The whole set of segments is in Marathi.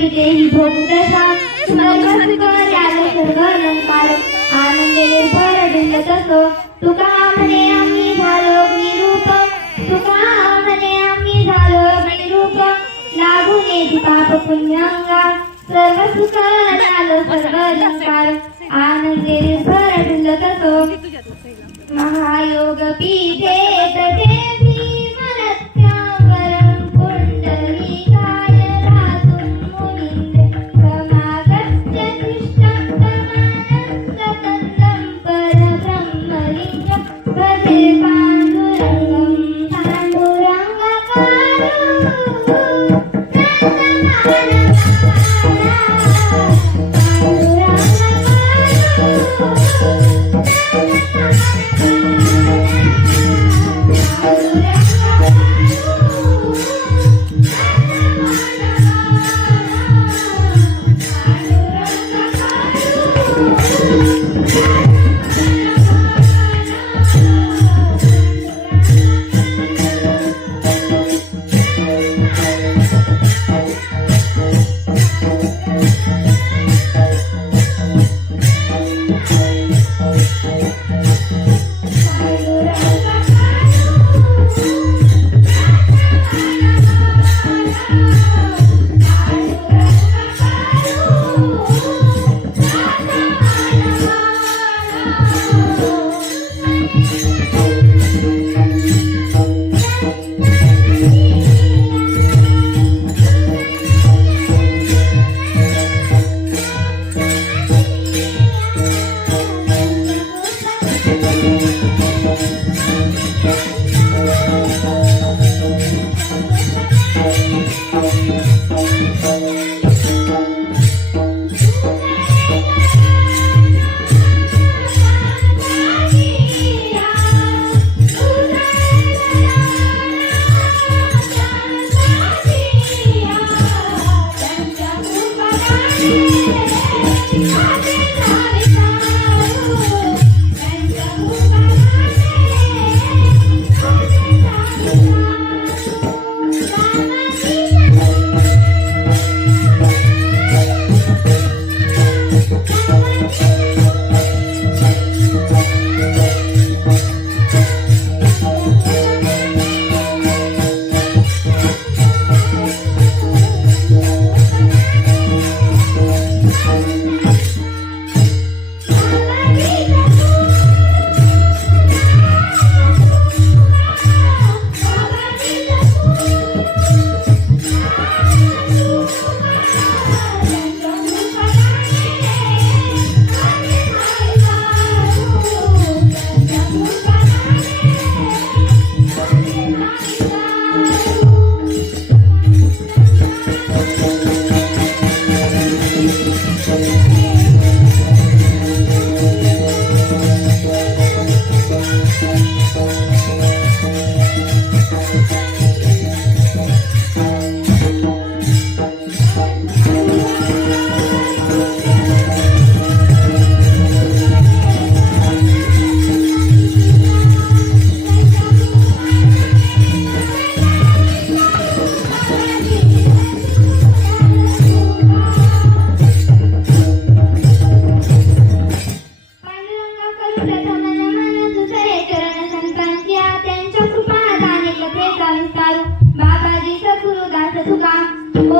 कवितेही भोगदशा स्मरणाला सर्व अलंकार आनंदे निर्भर ढिंडत असो तुका म्हणे आम्ही झालो निरूप तुका म्हणे आम्ही झालो निरूप लागून येती पाप पुण्यांगा सर्व सुख झालं सर्व अलंकार आनंदे निर्भर ढिंडत असो महायोग पीठे तटे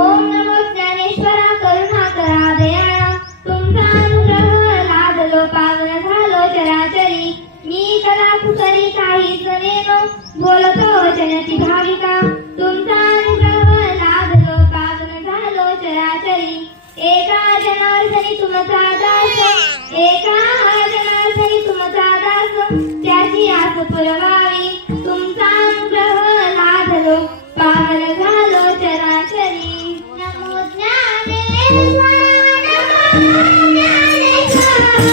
ओम नमो ज्ञानेश्वरा करुणा करा दयाळा तुमचा अनुग्रह लाभलो पावन झालो चराचरी मी कला कुसरी काहीच नेनो बोलतो वचनाची भाविका तुमचा अनुग्रह लाभलो पावन झालो चराचरी एका जनार्दनी तुमचा दास एका जनार्दनी तुमचा दास त्याची आस पुरवावी तुमचा अनुग्रह लाभलो पावन झालो चराचरी नमो ज्ञानेश्वरा नमो ज्ञानेश्वरा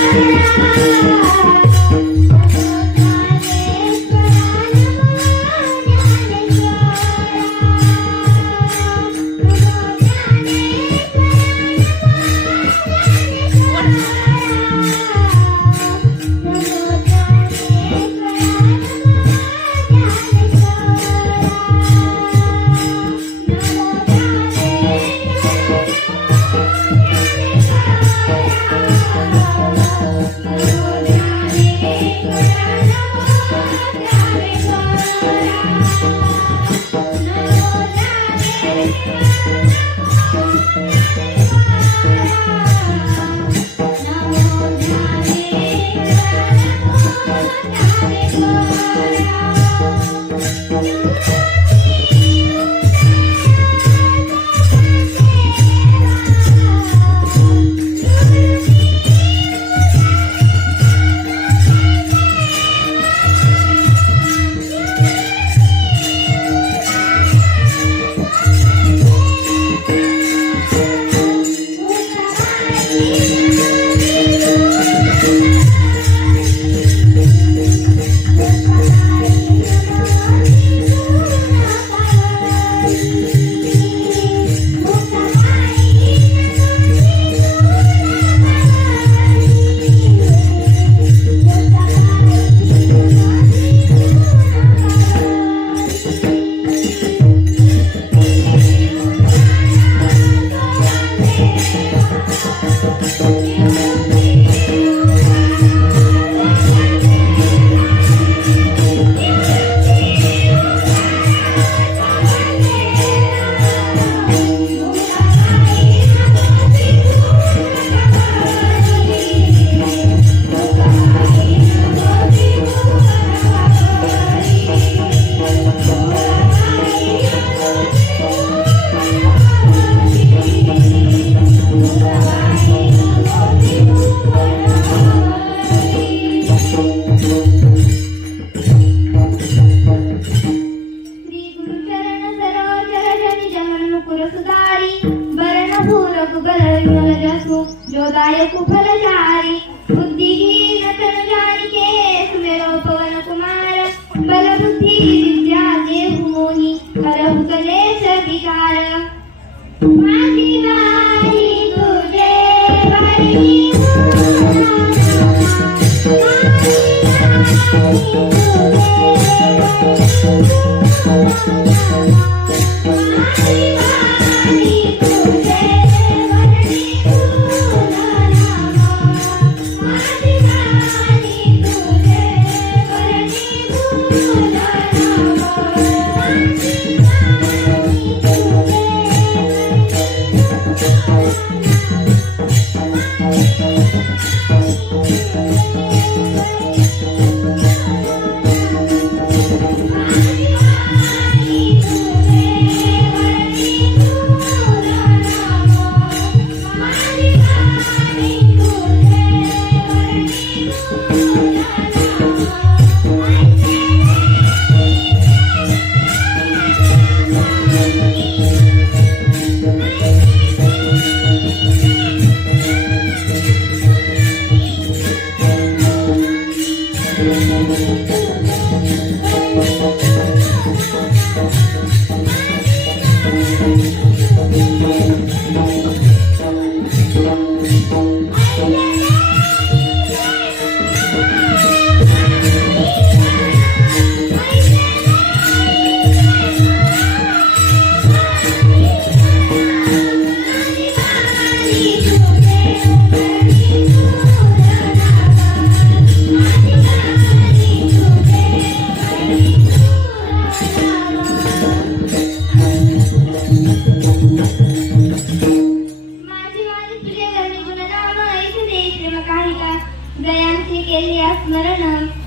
जयांची केली स्मरण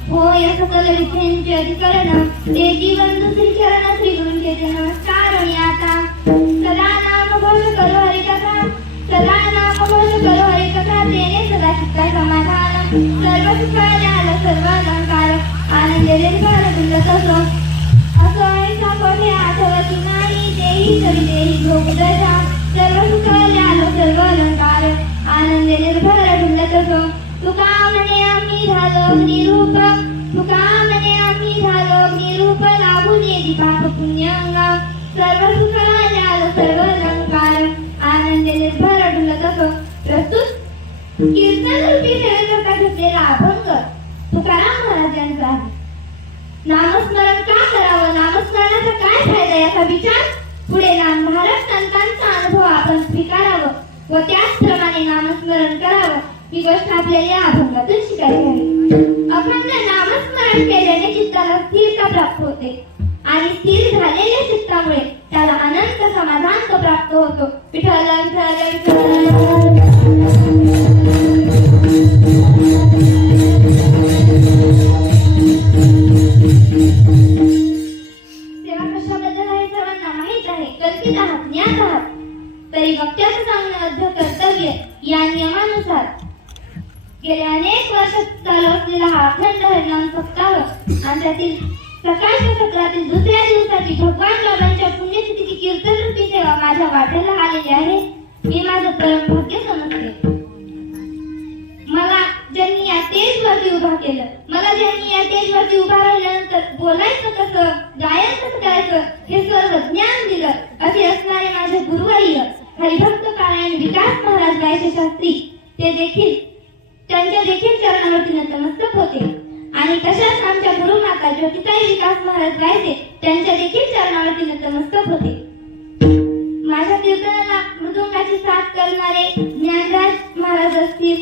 होय सकल विद्यांचे अधिकरण ते जीवन दुसरी चरण श्री गुरूंचे नमस्कार आणि आता सदा नाम घोष करो हरि कथा सदा नाम घोष करो हरि कथा तेने सदा चित्ता समाधान सर्व सुखाला सर्व अलंकार आनंद निर्भर दुर्लभ असो ऐसा कोठे आठवती नाही तेही तरी तेही भोग दशा सर्व सुखाला सर्व अलंकार आनंद निर्भर दुर्लभ तुका म्हणे आम्ही झालो अग्निरूप तुका म्हणे आम्ही झालो अग्निरूप लाभून येती पाप पुण्यंग सर्व सुखाला सर्व अलंकार आनंद निर्भर ढुलत प्रस्तुत कीर्तन रूपी सेवेचा घेतलेला अभंग तुकाराम महाराजांचा आहे. नामस्मरण का करावं नामस्मरणाचा काय फायदा याचा विचार पुढे भारत संतांचा अनुभव आपण स्वीकारावं व त्याचप्रमाणे नामस्मरण करावं ही गोष्ट आपल्याला या अभंगातून शिकायची आहे. अखंड नामस्मरण केल्याने चित्ताला स्थिरता प्राप्त होते आणि स्थिर झालेल्या चित्तामुळे त्याला अनंत समाधान प्राप्त होतो. विठ्ठल सेवा कशाबद्दल आहे सर्वांना माहित आहे. कल्पित आहात ज्ञात आहात तरी भक्त्याचं सांगणं अध्य कर्तव्य या नियमानुसार गेल्या अनेक वर्ष चालू असलेला हा अखंड हरिनाम सप्ताह आणि त्यातील सकाळच्या सत्रातील दुसऱ्या दिवसाची भगवान बाबांच्या पुण्यतिथीची कीर्तन रूपी सेवा माझ्या वाट्याला आलेली आहे. मी माझं परम भाग्य समजते. मला ज्यांनी या स्टेजवरती उभा केलं मला ज्यांनी या स्टेजवरती उभा राहिल्यानंतर बोलायचं कसं गायन कसं करायचं हे सर्व ज्ञान दिलं असे असणारे माझे गुरुवर्य हरिभक्त पारायण विकास महाराज गायचे शास्त्री ते देखील त्यांच्या देखील चरणावरती नतमस्तक होते आणि तशाच आमच्या गुरुमाता ज्योतिताई विकास महाराज गायचे त्यांच्या देखील चरणावरती नतमस्तक होते. माझ्या कीर्तनाला मृदुंगाची साथ करणारे ज्ञानराज महाराज असतील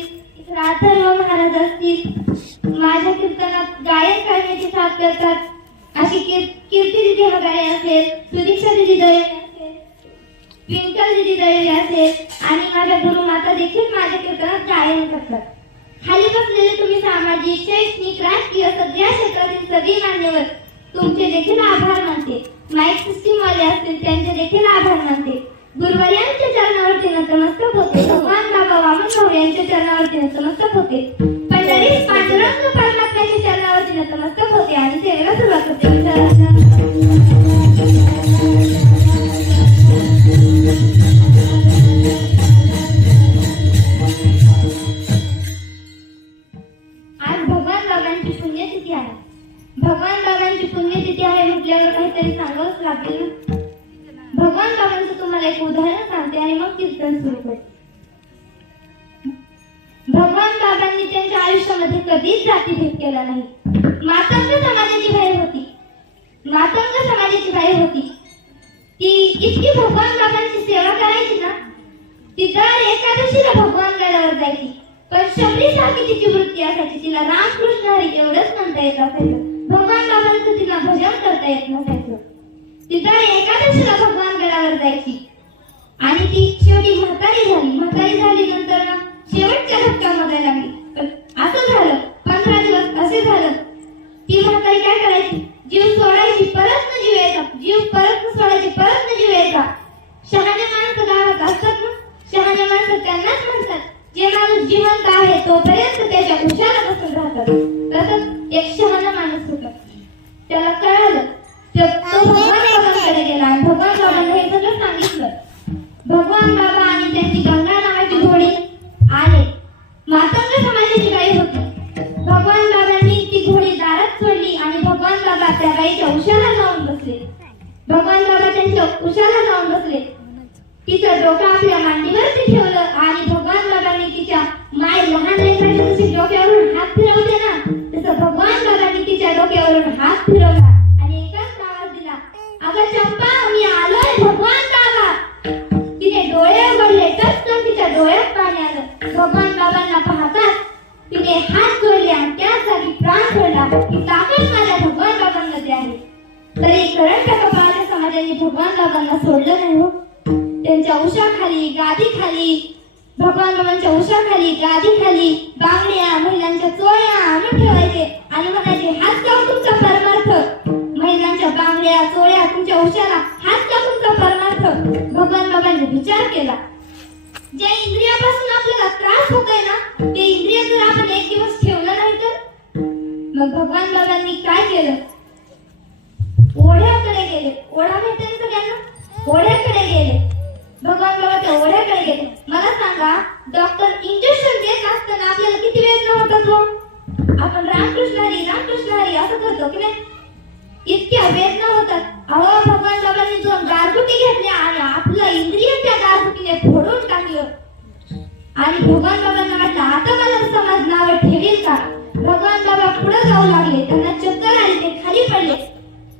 राथर्व महाराज असतील माझ्या कीर्तनात गायन करण्याची साथ करतात अशी कीर्ती दिदी हगारे असेल सुदीक्षा दिदी दळे असेल ट्विंकल दिदी दळे असेल आणि माझ्या गुरुमाता देखील माझ्या कीर्तनात गायन करतात. खाली बसलेले तुम्ही सामाजिक शैक्षणिक राजकीय सगळ्या क्षेत्रातील सगळे मान्यवर तुमचे देखील आभार मानते. माईक सिस्टीम वाले असतील त्यांचे देखील आभार मानते. गुरुवर्यांच्या चरणावरती नतमस्तक होते. भगवान बाबा वामनभाऊ यांच्या चरणावरती नतमस्तक होते. पंढरीत पांडुरंग परमात्म्याच्या चरणावरती नतमस्तक होते आणि सेवेला सुरुवात होते. आज भगवान बाबांची पुण्यतिथी आहे. भगवान बाबांची पुण्यतिथी आहे म्हटल्यावर काहीतरी सांगावंच लागेल ना. भगवान बाबांचं तुम्हाला एक उदाहरण सांगते आणि मग कीर्तन सुरू करते. भगवान बाबांनी त्यांच्या आयुष्यामध्ये कधीच जातीभेद केला नाही. मातंग समाजाची बाई होती. ती इतकी भगवान बाबांची सेवा करायची ना, ती दर एकादशीला भगवान गडावर जायची. पण शबरीसारखी तिची वृत्ती असायची. तिला रामकृष्ण हरी एवढंच म्हणता येत असायचं. भगवान बाबांचं तिला भजन करता येत नसायचं. ती दर एकादशीला भगवान गडावर जायची. आणि ती शेवटी म्हातारी झाली नंतर ना शेवटच्या धक्क्यामध्ये लागली. पण असं झालं, 15 दिवस असे झालं. ती म्हातारी काय करायची? जीव सोडायची, परत न जीव यायचा. जीव परत न सोडायची, परत न जीव यायचा. शहाणे माणसं गावात असतात ना, शहाणे माणसं त्यांनाच म्हणतात, जे माणूस जिवंत आहे तोपर्यंत त्याच्या उशाला बसून राहतात. तसंच एक शहाणा माणूस होता. त्याला कळालं, तो भगवान बाबांकडे गेला आणि भगवान बाबांना हे सगळं सांगितलं. भगवान बाबा आणि त्यांची गंगा नावाची घोडी आले. मातंग समाजाची बाई होती. भगवान बाबांनी ती घोडी दारात सोडली आणि भगवान बाबा त्या बाईच्या उशाला जाऊन बसले. भगवान बाबा त्यांच्या उशाला जाऊन बसले. तिचं डोकं आपल्या मांडीवरती ठेवलं आणि भगवान बाबांनी तिच्या माय लहान लेकराच्या जशी डोक्यावरून हात फिरवते ना, तसं भगवान बाबांनी तिच्या डोक्यावरून हात फिरवला आणि एकच आवाज दिला, अगं चंपा, मी आलोय भगवान बाबा. तिने डोळे उघडले, टचकन तिच्या डोळ्यात पाणी आलं. भगवान बाबांना पाहताच तिने हात जोडले आणि त्यासाठी प्राण सोडला. ही ताकद माझ्या भगवान बाबांमध्ये आहे. तरी करंट कपाळाच्या समाजाने भगवान बाबांना सोडलं नाही हो. त्यांच्या उशाखाली, गादीखाली, भगवान बाबांच्या उशाखाली, गादीखाली बांगड्या, महिलांच्या चोळ्या आणून ठेवायचे आणि म्हणायचे, हात लावून तुमचा परमार्थ. महिलांच्या बांगड्या, चोळ्या तुमच्या उशाला, हात लावून तुमचा परमार्थ. भगवान बाबांनी विचार केला, ज्या इंद्रियापासून आपल्याला त्रास होतोय ना, ते इंद्रिय जर आपण एक दिवस ठेवलं नाही तर. मग भगवान बाबांनी काय केलं? ओढ्याकडे गेले. ओढा माहिती आहे सगळ्यांना? ओढ्याकडे गेले. भगवान बाबा त्या ओढ्याकडे गेले. मला सांगा, डॉक्टर इंजेक्शन देत असताना आपल्याला किती वेदना होतात हो? आपण रामकृष्ण हरी असं करतो की नाही? इतक्या वेदना होतात. अहो, भगवान बाबांनी जो गारगुटी घेतली आणि आपलं इंद्रिय त्या गारगुटीने फोडून टाकलं. आणि भगवान बाबांना म्हटलं, आता मला समाज नाव ठेवील का? भगवान बाबा पुढे जाऊ लागले. त्यांना चक्कर आली, ते खाली पडले.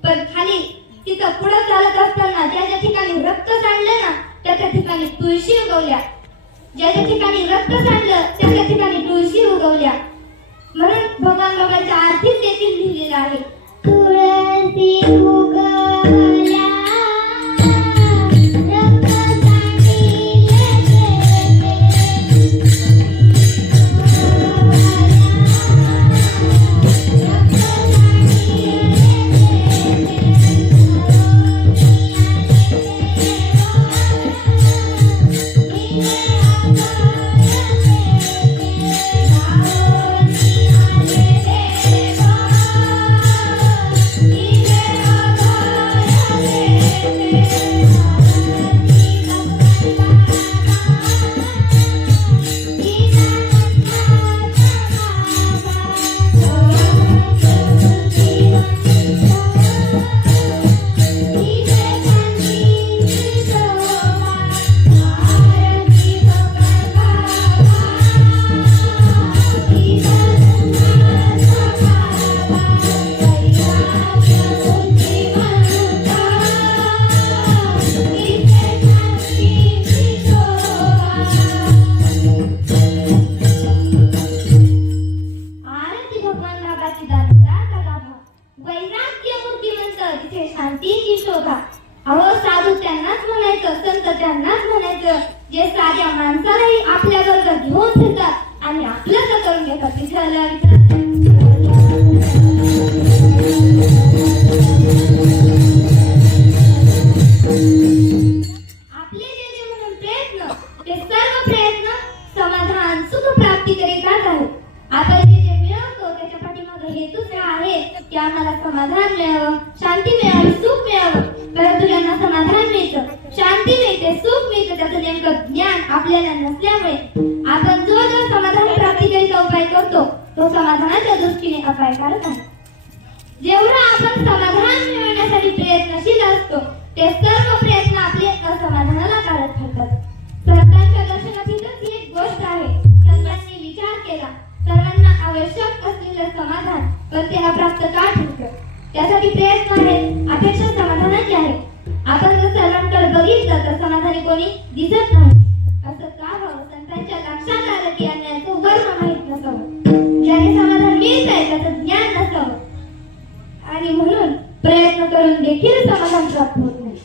पण खाली तिथं पुढे चालत असताना ज्या ठिकाणी रक्त सांडलं ना, त्या ठिकाणी तुळशी उगवल्या. ज्या ठिकाणी रक्त सांडलं त्या ठिकाणी तुळशी उगवल्या. म्हणून भगवान बाबांच्या आरतीत देखील लिहिलेलं आहे, तुळसी उगवल्या जे साध्या माणसालाही आपल्या बरोबर घेऊन फिरतात आणि आपलं करून घेतात. आपले जे म्हणून प्रयत्न, ते सर्व प्रयत्न समाधान सुख प्राप्ती करीत आहेत. आपण जे मिळवतो त्याच्या पाठीमागे हेतूच हा आहे की आम्हाला समाधान मिळावं, शांती मिळावी, सुख मिळावं. परंतु ज्यांना समाधान मिळतं, शांती मिळते, सुख मिळते, त्याचं नेमकं ज्ञान आपल्याला नसल्यामुळे आपण जो समाधान प्राप्तीकरिता उपाय करतो तो समाधानाच्या दृष्टीने अपायकारक आहे. जेवढा आपण समाधान मिळवण्यासाठी प्रयत्नशील असतो ते सर्व प्रयत्न आपले असमाधानाला कारक ठरतात. संतांच्या दर्शनात ही एक गोष्ट आहे. संतांनी विचार आवश्यक असलेलं समाधान व्यक्तीला प्राप्त का ठरतं? त्यासाठी प्रयत्न आहेत, अपेक्षा समाधानाची आहे. आपण जर सर्वांकडे बघितलं तर समाधानी कोणी दिसत नाही. असं का व्हावं? संतांच्या लक्षात आलं की अन्याचं उदाहरण माहीत नसावं, ज्याने समाधान मिळतंय त्याचं ज्ञान नसावं आणि म्हणून प्रयत्न करून देखील समाधान प्राप्त होत नाही.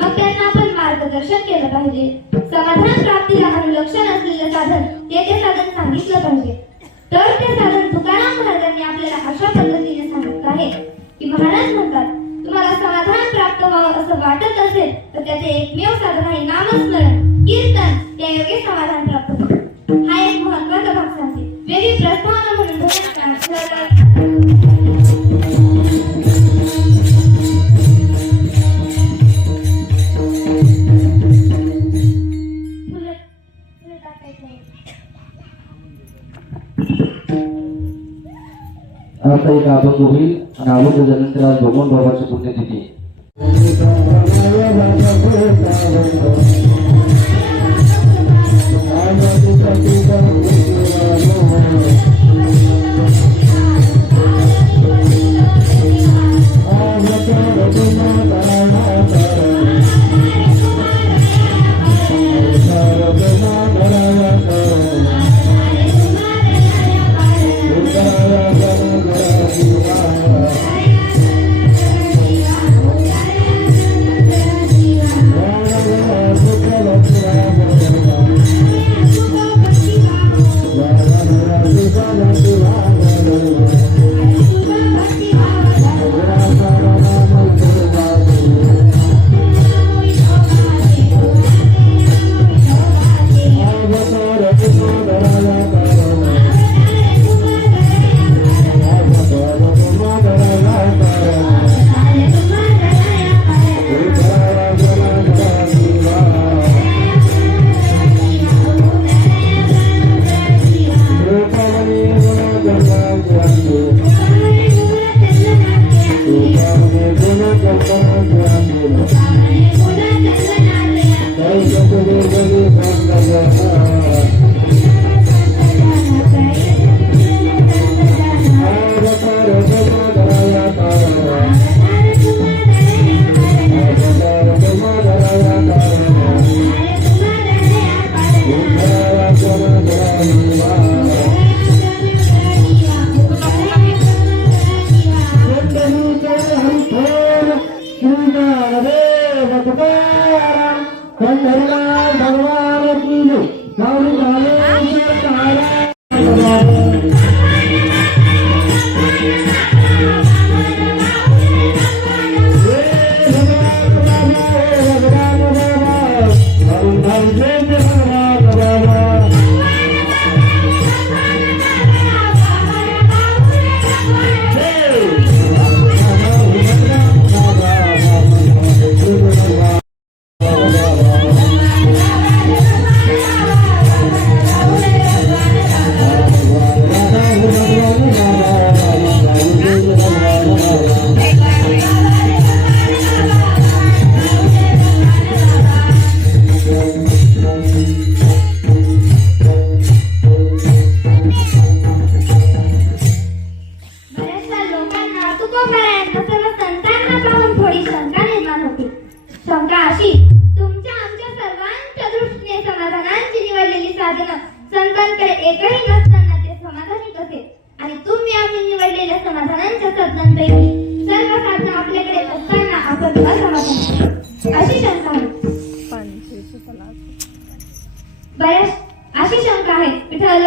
मग त्यांना आपण मार्गदर्शन केलं पाहिजे. समाधान प्राप्तीला अनुलक्षण असलेलं साधन ते साधन सांगितलं पाहिजे. तर ते साधन तुकाराम महाराजांनी आपल्याला अशा पद्धतीने सांगितलं आहे की महाराज म्हणतात, तुम्हाला समाधान प्राप्त व्हावं असं वाटत असेल तर त्याचे एकमेव साधन आहे नामस्मरण, कीर्तन. त्यायोगे समाधान प्राप्त होतं. हा एक महत्वाचा भाग सांगते. वेगळी प्रस्तावना म्हणून आता एक अभंग होईल आणि अभंग झाल्यानंतर आज भगवान बाबाची पुण्यतिथी. संतांकडे एकही नसताना ते समाधानी कसे? आणि तुम्ही आम्ही निवडलेल्या समाधानांच्या साधनांपैकी सर्व साधनं आपल्याकडे असताना आपण असमाधानी अशी शंका आहे. बऱ्याच अशी शंका आहे. विठ्ठल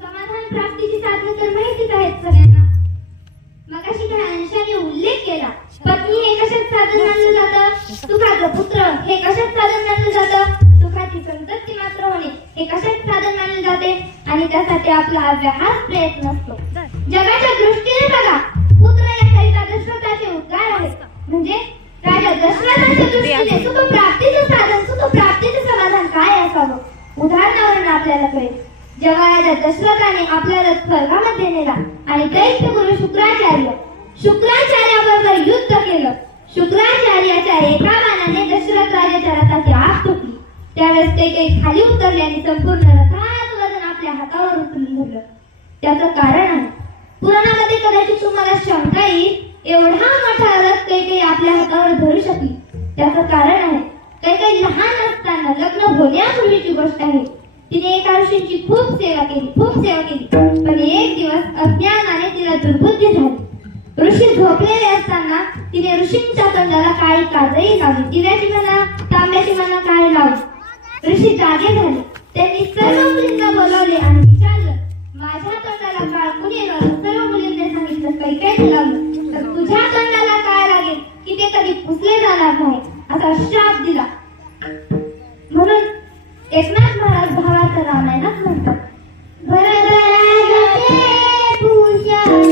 समाधान प्राप्तीची साधने तर माहितीच आहेत सगळ्यांना. मगाशी काही अंशाने उल्लेख केला. पत्नी हे कशात साधन मानलं जातं? सुखाचं पुत्र हे कशात साधन मानलं जातं? सुखाची संतती मात्र होणे हे कशात साधन मानले जाते? आणि त्यासाठी आपला व्याहास प्रयत्न असतो. जगाच्या दृष्टीने बघा, पुत्र याकरिता दशरथाचे उद्गार आहेत. म्हणजे राजा दशरथाच्या दृष्टीने सुखप्राप्तीचं साधन, सुखप्राप्तीचं समाधान काय असावं? उदाहरणावरून आपल्याला कळेल. जेव्हा राजा दशरथाने आपला रथ स्वर्गामध्ये नेला आणि दैत्य गुरु शुक्राचार्य शुक्राचार्याबरोबर युद्ध केलं. शुक्राचार्याच्या एका बाणाने दशरथ राजाच्या रथाची आग तुटली. त्यावेळेस ते काही खाली उतरले आणि संपूर्ण रथाचं वजन आपल्या हातावर उचलून धरलं. त्याचं कारण आहे, पुराणामध्ये कदाचित तुम्हाला शंका येईल, एवढा मोठा रथ काही आपल्या हातावर धरू शकली. त्याचं कारण आहे, काही लहान असताना लग्न होण्यापूर्वीची गोष्ट आहे. तिने एका ऋषींची खूप सेवा केली. पण एक दिवस अज्ञानाने तिला दुर्बुद्धी झाली. ऋषी झोपलेले असताना तिने ऋषींच्या तोंडाला काळी काजळी लावली. दिव्याची म्हणा, तांब्याची म्हणा काळी लावली. ऋषी जागे झाले. त्यांनी सर्व मुलींना बोलावले आणि विचारलं, माझ्या तोंडाला काळ कुणी लावलं? सर्व मुलींनी सांगितलं, कैकेयीने लावलं. तर तुझ्या तोंडाला काळ लागेल की ते कधी पुसले जाणार नाही, असा शाप दिला. म्हणून एकनाथ महाराज भावार्थ रामायणात म्हणतात, भरतराजाचे भूषण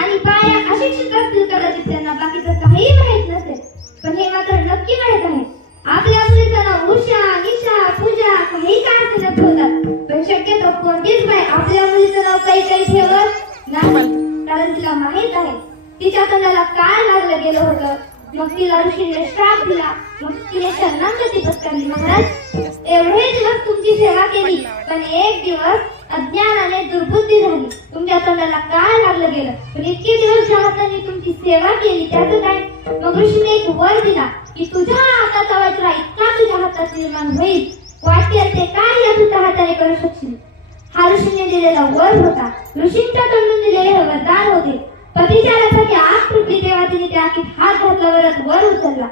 आणि बाया अशिक्षित असतील कदाचित, त्यांना बाकीचं काही माहित नसेल, पण हे मात्र नक्की माहित आहे, आपल्या मुलीचं नाव उषा, निशा, पूजा काही का असेल ठेवतात, पण शक्यतो कोणतीच बाई आपल्या मुलीचं नाव काही ठेवत नाही. कारण तिला माहित आहे तिच्या तोंडाला काय लागलं गेलं होतं. मग तिला ऋषीने श्राप दिला. मग तिने शरणागती पत्करली. महाराज, एवढे दिवस तुमची सेवा केली, पण एक दिवस अज्ञानाने दुर्बुद्धी झाली. तुमच्या तोंडाला काय लागलं गेलं, पण इतके दिवस ज्या हाताने तुमची सेवा केली त्याचं काय? मग ऋषीने एक वर दिला की तुझ्या हाताचा वज्रा इतका तुझ्या हातात निर्माण होईल, वाटेल ते काय या तुझ्या हाताने करू शकशील. हा ऋषीने दिलेला वर होता. ऋषींच्या तोंडून दिलेले हे वरदान होते. पतीच्या रथाची आग तुटली तेव्हा तिने त्या आगीत हात घातल्यावरच वर उचलला.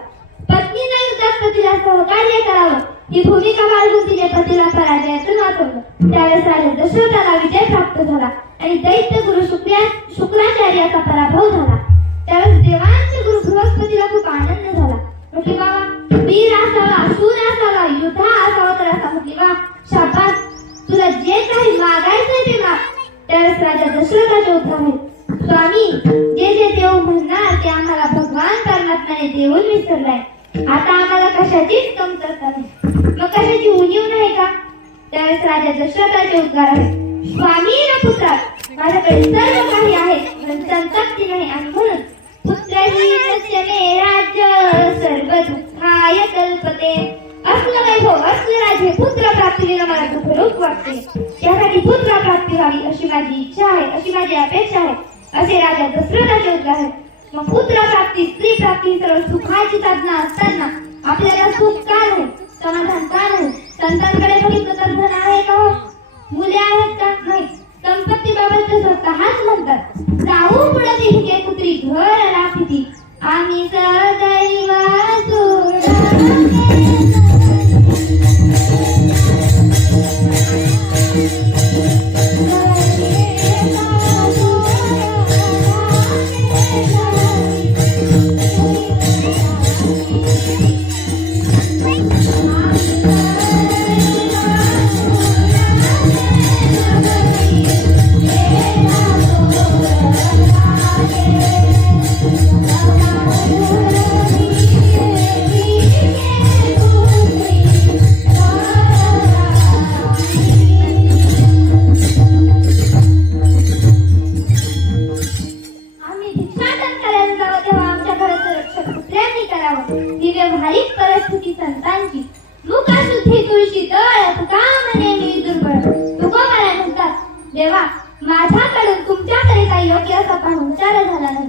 पत्नीने युद्धात पतीला सहकार्य करावं ही भूमिका बाळगून तिने पतीला पराजयातून वाचवलं. त्यावेळेस राजा दशरथाला विजय प्राप्त झाला आणि दैत्य गुरु शुक्राचार्याचा पराभव झाला. त्यावेळेस देवांचे गुरु बृहस्पतीला खूप आनंद झाला. म्हटली वीर असावा, शूर असावा, योद्धा असावा तर असा म्हटली वा शाबास, तुला जे जे काही मागायचंय ते माग. त्यावेळेस राजा दशरथाचे उत्तर आहे, स्वामी जे जे देव म्हणणार ते आम्हाला भगवान करणार नाही, देऊन विसरलाय. आता आम्हाला कशाचीच कमतरता नाही, मग कशाची उणीव नाही का? त्यावेळेस राजा दशरथाचे उद्गार आहे, स्वामी न पुत्रा माझ्याकडे सर्व काही आहे पण संतप्ती नाही, आणि म्हणून पुत्रही तस्य मे राज्य सर्व दुःखाय कल्पते. असलं वैभव असलं राज्य पुत्र प्राप्तीला मला दुःखरूप वाटते. त्यासाठी पुत्र प्राप्ती व्हावी अशी माझी इच्छा आहे, अशी माझी अपेक्षा आहे, असे राजा दशरथाचे उद्गार आहेत. मग पुत्र प्राप्ती स्त्री प्राप्ती सर्व सुखाची साधना असताना आपल्याला सुख का नाही, समाधान का नाही? संतांकडे बघितलं तर धन आहे का हो? मुले आहेत का? नाही. संपत्ती बाबत स्वतःच म्हणतात, जाऊ पुढे तिथे कुत्री घर राखती आम्ही सदैव व्यावहारिक परिस्थिती संतांची मुखाशुद्धी तुळशी तळ तुका म्हणे मी दुर्बळ. तुकोबाराय म्हणतात, देवा माझ्याकडून तुमच्याकरिता योग्य असा पाहुणचार झाला नाही.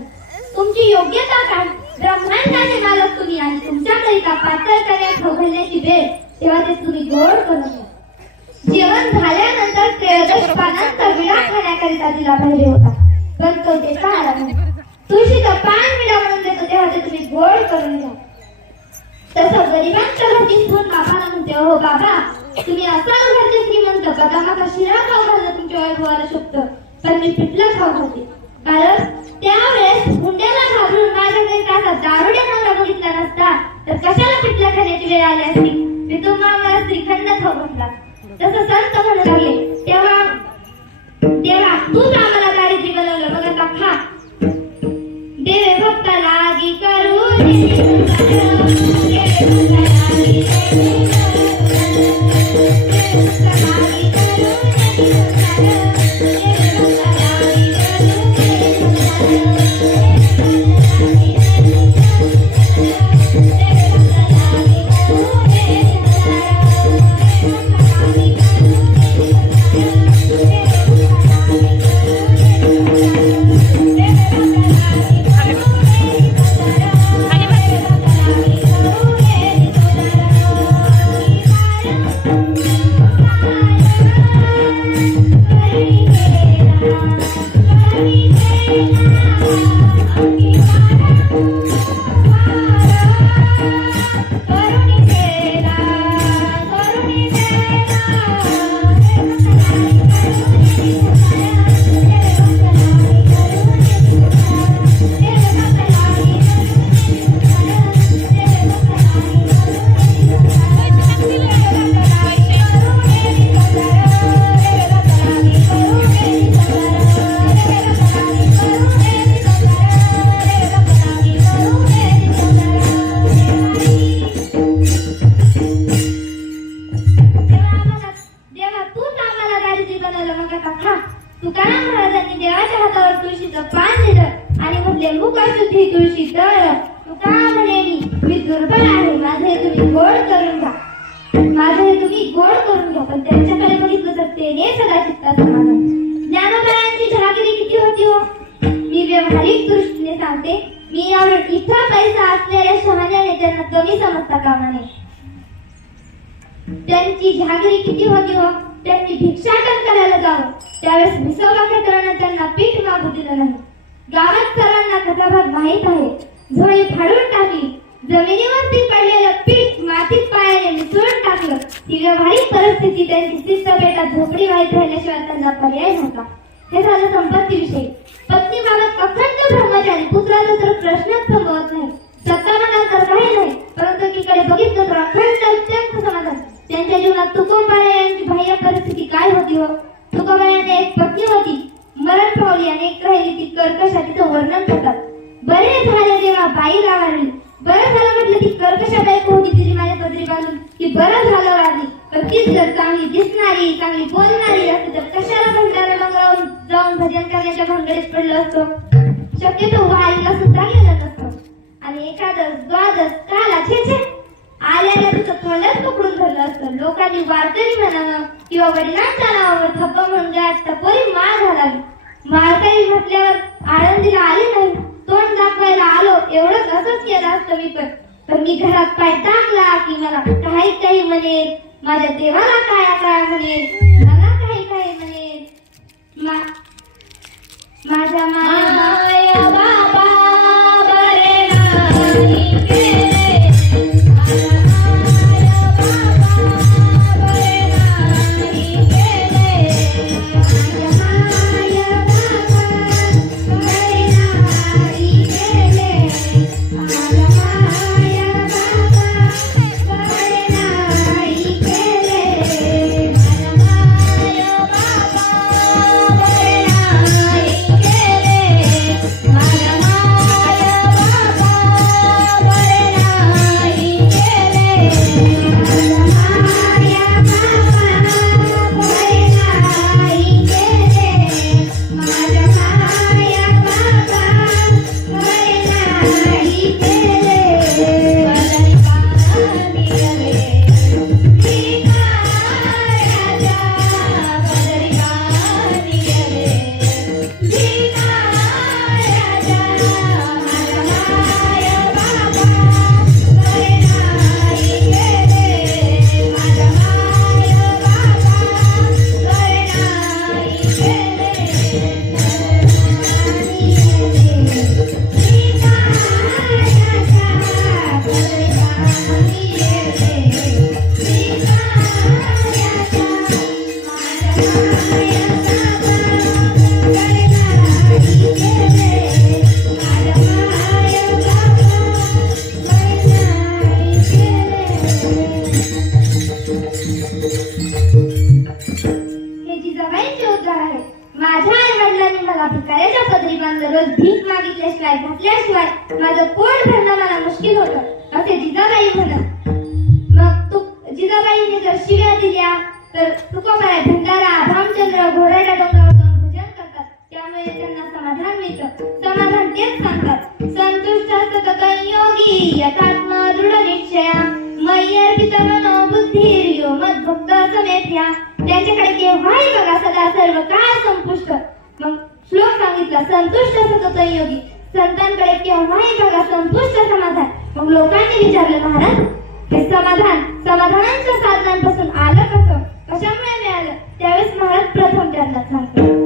तुमची योग्यता काय? ब्रह्मांडाचे मालक तुम्ही आणि तुमच्याकरिता पातळ करण्यात घालण्याची वेळ तेव्हा ते तुम्ही गोड करून घ्या. जेवण झाल्यानंतर त्रयोदश पानांचा विडा खाण्याकरिता तिला पाहिजे होता, पण तो देता आला नाही. तुळशीचं पान विडा म्हणून देतो तेव्हा ते तुम्ही गोड करून घ्या. तसं गरिबांच्या घरची सून बाबाला म्हणते, हो बाबा तुम्ही असाल घरचे श्रीमंत, बदामाचा शिरा खाऊ घालणं तुमच्या वैभवाला शोभतं, पण मी पिठलं खाऊ घालते. कारण त्यावेळेस हुंड्याला घाबरून माझ्याकडे असा दारुड्या नवरा बघितला नसता तर कशाला पिठलं खाण्याची वेळ आली असती. मी तुम्हाला श्रीखंड खाऊ घातला. तसं संत म्हणू लागले, तेव्हा तूच आम्हाला दारिद्र्य बनवलं, मग आता खा. देवे भक्त लागी करू तुकाराम महाराजांनी देवाच्या हातावर तुळशीचं पान दिलं आणि म्हटले, मुखाशुद्धी तुळशी तळ तुका म्हणे मी दुर्बल आहे, माझे तुम्ही गोड करून घ्या, माझे तुम्ही गोड करून घ्या. पण त्यांच्याकडे बघितलं तर तेने सदा चित्ता समाधान. ज्ञानोबरांची जहागिरी किती होती हो? मी व्यावहारिक दृष्टीने सांगते, मी यावर इथं पैसा असलेल्या शहाण्याने त्यांना कमी समजता कामा नये. त्यांची जहागिरी किती होती हो? त्यांनी भिक्षाटन करायला जावं त्यावेळेस विसवभाकर करणं त्यांना पीठ मागू दिलं नाही. गावात सर्वांना कथाभाग माहीत आहे. झोळी फाडून टाकली, जमिनीवरती पडलेलं पीठ मातीत पायाने मिसळून टाकलं. ही व्यावहारिक परिस्थिती त्यांची शिस्त बेटात झोपडी वाईट राहिल्याशिवाय त्यांना पर्याय नव्हता. हे झालं संपत्तीविषयी. पत्नीबाबत अखंड ब्रह्मचारी, पुत्राचा तर प्रश्नच संभवत नाही. सत्ता मनात तर काही नाही, परंतु एकीकडे बघितलं तर अखंड अत्यंत समाधान. त्यांच्या जीवनात तुकोबाराय यांची बाह्य परिस्थिती काय होती हो. तुकोबांनी एक पत्नी होती, मरण पावली आणि एक राहिली ती कर्कशा. तिचं वर्णन करतात. बरे झाले जेव्हा बाई वारली. बरं झालं म्हटलं ती कर्कशा बायको होती तिची माझ्या पदरी बांधून की बरं झालं वारली. पण तीच जर चांगली दिसणारी, चांगली बोलणारी असते तर कशाला भंडारा मंगळावून जाऊन भजन करण्याच्या भानगडीत पडलं असतं. शक्यतो वारीला सुद्धा गेलं नसतं. आणि एखादं द्वादश काला छे आल्याला तुझं तोंडच पकडून धरलं असतं. लोकांनी वारकरी म्हणावं किंवा वडिलांच्या नावावर थप्पा म्हणून गायत टपोरी माळ घालावी. वारकरी म्हटल्यावर आळंदीला आले नाही, तोंड दाखवायला आलो एवढंच असंच केलं असतं मी. पण मी घरात पाय टाकला की मला काही म्हणेल, माझ्या देवाला काय म्हणेल, मला काही म्हणेल. माझ्या माया बाबा बरे नाही केले. माझ्या आई वडिलांनी मला भिकाऱ्याच्या पदरी बांधलं. रोज भीक मागितल्याशिवाय घातल्याशिवाय माझं पोट भरणं मला मुश्किल होतं असे जिजाबाई म्हणत. मग जिजाबाईने जर शिव्या दिल्या तर तुकोबाराय भंडारा, भामचंद्र घोरड्या डोंगरावर जाऊन भजन करतात. त्यामुळे त्यांना समाधान मिळतं. समाधान तेच सांगतात. संतुष्ट सततयोगी यथात्म दृढ निश्चया मय्यर्पित मनो बुद्धिर्यो मद्भक्त समेत्या. त्यांच्याकडे केव्हाही बघा सदा सर्व काळ संपुष्ट. मग श्लोक सांगितला संतुष्ट सततयोगी, संतांकडे केव्हाही बघा संपुष्ट समाधान. मग लोकांनी विचारलं महाराज हे समाधानांच्या साधनांपासून आलं कसं, कशामुळे मिळालं? त्यावेळेस महाराज प्रथम त्यांना सांगतात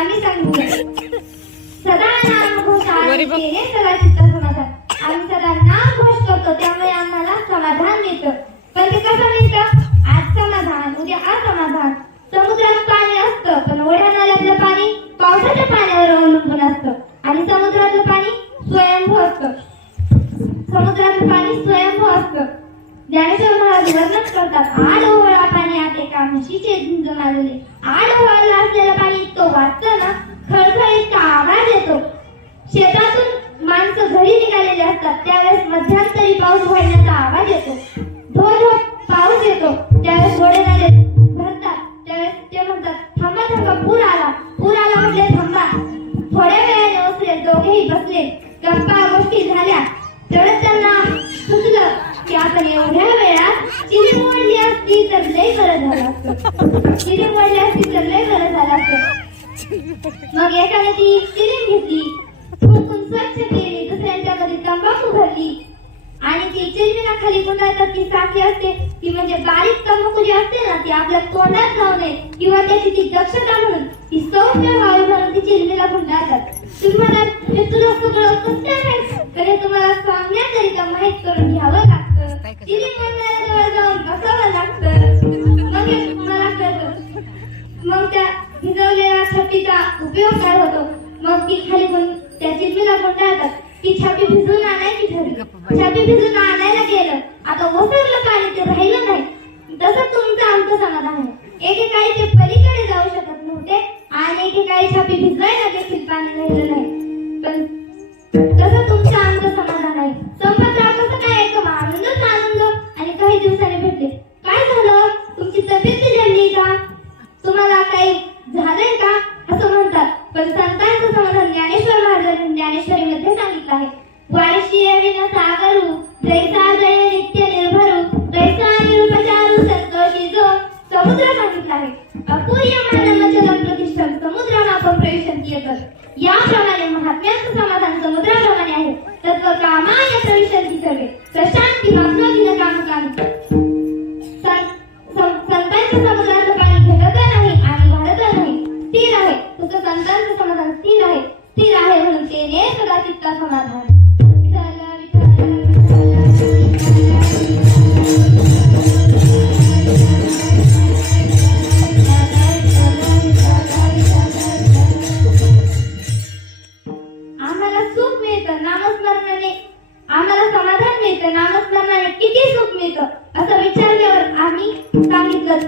आम्ही सांगितलं. सदा नाम घोषाने केले सदा चित्त समाधान. आम्ही सदा नाम घोष करतो त्यामुळे आम्हाला समाधान मिळतं. पण ते कसं मिळतं? आज समाधान उद्या असमाधान. समुद्रात पाणी असतं पण ओढ्या नाल्यातलं पाणी पावसाच्या पाण्यावर अवलंबून असतं आणि समुद्रातलं पाणी स्वयंभू असतं. समुद्रातलं पाणी स्वयंभू असतं. ज्ञानेश्वर महाराज वर्णन करतात, आड ओहळा पाणी आटे का म्हशीचे झुंज माजले. आड ओहळला असलेलं पाणी तो वाचतं ना, खळखळीत आवाज येतो. शेतातून माणसं घरी निघालेले असतात त्यावेळेस मध्यंतरी पाऊस पडण्याचा आवाज येतो. धो धो पाऊस येतो त्यावेळेस घोडे नाले भरतात. त्यावेळेस ते म्हणतात, थांबा थांबा पूर आला. पूर आला म्हटले थांबा. थोड्या वेळाने ओसरे दोघेही बसले. गप्पा गोष्टी झाल्या. तेवढंच त्यांना सुचलं की आपण एवढ्या वेळात चिरी मोडली असती तर लय बरं झालं असतं. चिरी मोडली असती तर लय बरं झालं असतं. मग एकाने ती चिरी घेतली, फुंकून स्वच्छ केली, दुसऱ्यांच्या मध्ये तंबाखू भरली आणि ती चिरमीला खाली गुंडाळतात ती साखळी असते ती म्हणजे बारीक तंबाखू जी असते ना ती आपल्या तोंडात जाऊ नये किंवा त्याची ती दक्षता म्हणून ती सौम्य वाळू घालून ती चिरमीला गुंडाळतात. तुम्हाला हे तुला सगळं कसं आहे तर हे तुम्हाला सांगण्याकरिता माहीत करून घ्यावं लागतं. चिरी मंडळाजवळ जाऊन बसावं लागतं. मग हे तुम्हाला कळतं. मग त्या भिजवलेल्या छपीचा उपयोग काय होतो? मग ती खाली त्या चिरमीला गुंडाळतात. ती छापी भिजून आणायची ठरली. छापी भिजून आणायला गेलं, आता ओसरलं पाणी ते राहिलं नाही. तसं तुमचं आमचं समाधान आहे. एकेकाळी ते पलीकडे जाऊ शकत नव्हते आणि एकेकाळी छापी भिजवायला देखील पाणी राहिलं नाही. पण तसं तुमचं आमचं समाधान आहे. संपत्रा कसं काय एकदम आनंदच आनंद आणि काही दिवसांनी भेटले. काय झालं? तुमची तब्येत बिघडली का? तुम्हाला काही झालंय का? असं म्हणतात. पण संतांचं समाधान ज्ञानेश्वर महाराजांनी ज्ञानेश्वरीमध्ये सांगितलं आहे. वाळशी हरिण सागरू जैसा जय नित्य निर्भरू तैसा निरुपचारू संतोषी जो समुद्र सांगितला आहे. अपूर्यमानमचलं प्रतिष्ठम समुद्रामापं प्रविशन्ति यत्. याप्रमाणे महात्म्यांचं समाधान समुद्राप्रमाणे आहे. तत्व कामाय प्रविशन्ति सर्वे प्रशांती माप्नोति न कामकामी. संतांच्या समुद्राचं पाणी घटत नाही आणि वाढत नाही, स्थिर आहे. तसं संतांचं समाधान स्थिर आहे. स्थिर आहे म्हणून तेने सदा चित्ता समाधान. आम्हाला सुख मिळतं नामस्मरणाने, आम्हाला समाधान मिळतं नामस्मरणाने. किती सुख मिळतं असं विचारल्यावर आम्ही सांगितलं.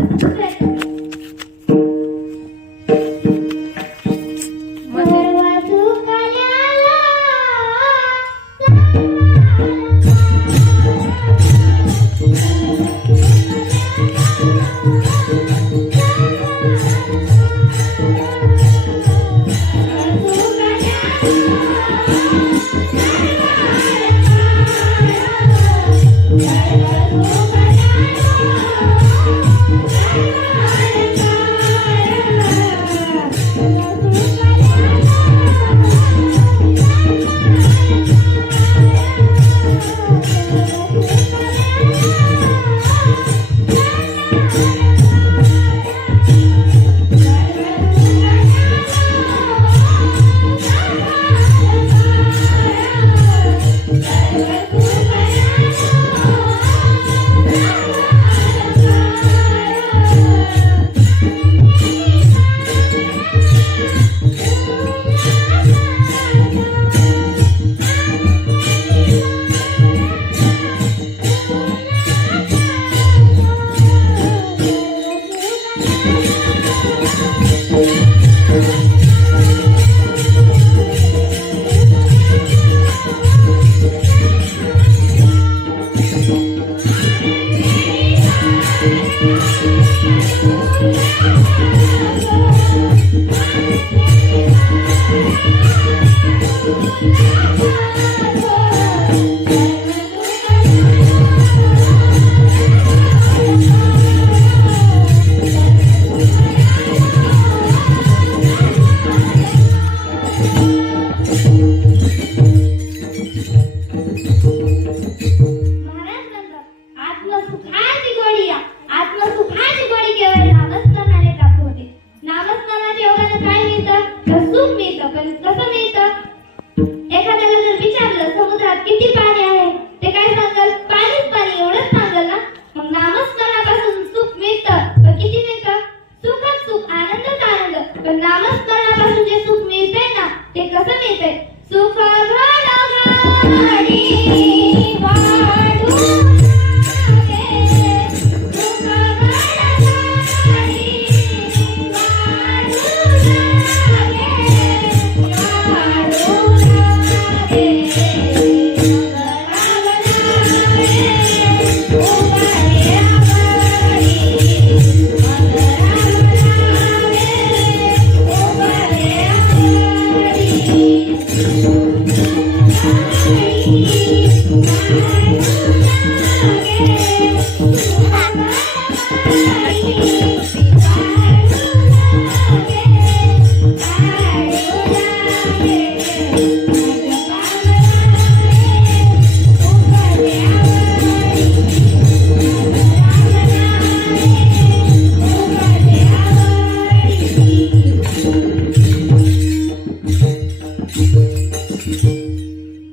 आत्मसुखाची गोडी केवळ नामस्मरणाने प्राप्त होते. नामस्मरणाच्या योगाने काय मिळतं?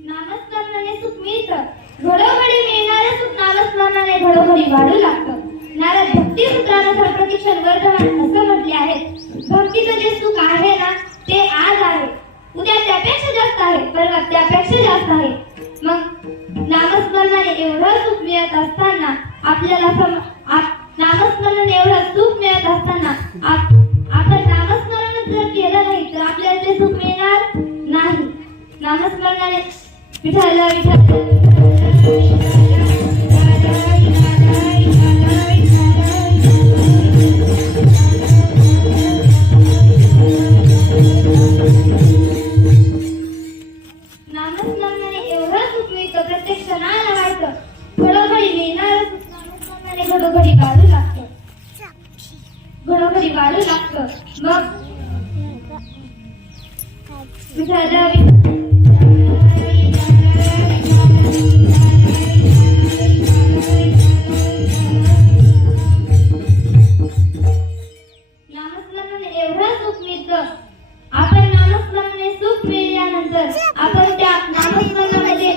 नामस्मरणाने सुख मिळतं. घडोघडी मिळणारं सुख नामस्मरणाने घडोघडी वाढू लागतं. नारद भक्ती सूत्रानुसार प्रतिक्षण वर्धमान असं म्हटले आहे. भक्तीचं जे सुख आहे ना ते आज आहे, उद्या त्यापेक्षा जास्त आहे, परवा त्यापेक्षा जास्त आहे. मग नामस्मरणाने एवढं सुख मिळत असताना आपल्याला नामस्मरणाने एवढं सुख मिळत असताना आपण नामस्मरण जर केलं नाही तर आपल्याला ते सुख मिळणार नाही. नामस्मरणाने विठ्ठल नामस्मरणाने एवढं सुख मिळतं, प्रत्येक क्षणाला वाटतं. घडोघडी मिळणारं सुख नामस्मरणाने घडोघडी वाढू लागतं, घडोघडी वाढू लागतं. मग नामस्मरणाने एवढं सुख मिळतं. आपण नामस्मरणाने सुख मिळाल्यानंतर आपण त्या नामस्मरणामध्ये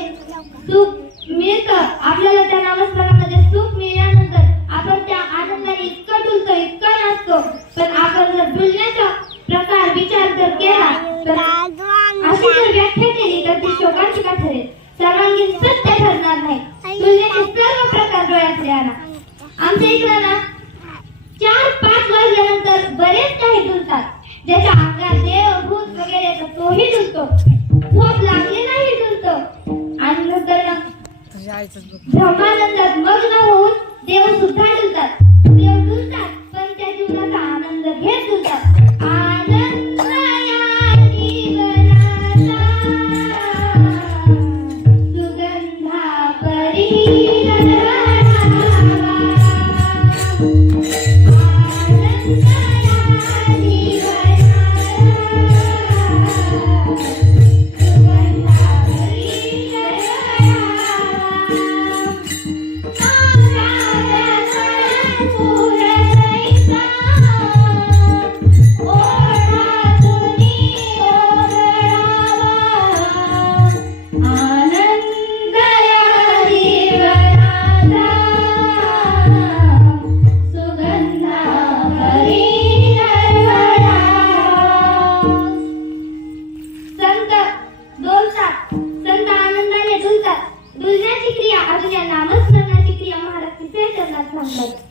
सुख मिळतं. आपल्याला त्या नामस्मरणामध्ये सुख मिळाल्यानंतर आपण त्या आनंदाने इतकं डुलतो, इतकं नाचतो. पण आपण जर डुलण्याचा प्रकार विचार जर केला तर अशी जर व्याख्या केली तर ती शोकांची का ठरेल, सर्वांगीण सत्य ठरणार नाही. डुलण्याचे सर्व प्रकार डोळ्याकडे आणा. आमच्या इकडं ना 4-5 वाजल्यानंतर बरेच काही डुलतात. ज्याच्या अंगात देव भूत वगैरे येतं तोही डुलतो, झोप लागली नाही डुलतो. आणि नंतर ना ब्रह्मानंदात मग्न होऊन देव सुद्धा डुलतात. देव डुलतात पण त्या जीवनाचा आनंद घेत डुलतात. आनंद या जीवनाचा सुगंधा परिमळावा. डुलण्याची क्रिया अजून या नामस्मरणाची क्रिया महाराज तिसऱ्या चरणात सांगतात.